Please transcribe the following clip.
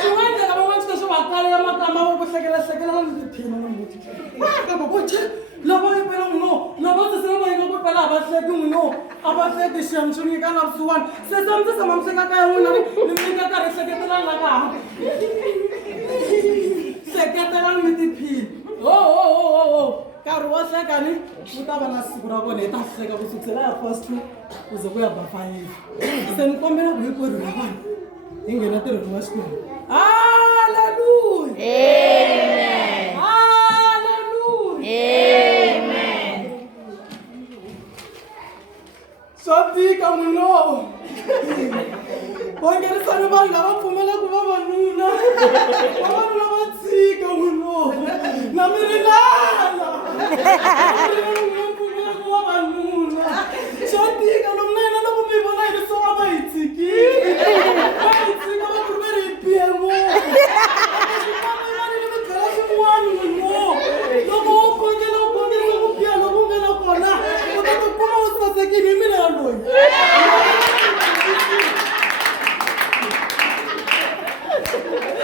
Xin'wana lava va tshika swi va kale ya makama va ku hlekela va ndzi phina na muti. Kamba ko che lava yi pela n'wino lava tsisela va yinga ku pela a va hleki n'wino a va hleki xiyami xi nyika na vusiwana se mi tshama mi hleka kaya n'wina ni mi nyika karhi hleketelani la kaya hleketelani mi tiphina nkarhi wo hleka ni ku ta va na siku ra vona hi ta hleka ku sukusela ya first ku ze ku ya ba 5 se ni kombela ku hinkwerhu ra vanhu hi nghena tirhweni wa xikwembu haleluya amen haleluya amen swa tika n'wino vongerisani vanhu lava pfumelaka vavanuna vavanuna va tshika n'wino na mi ri lala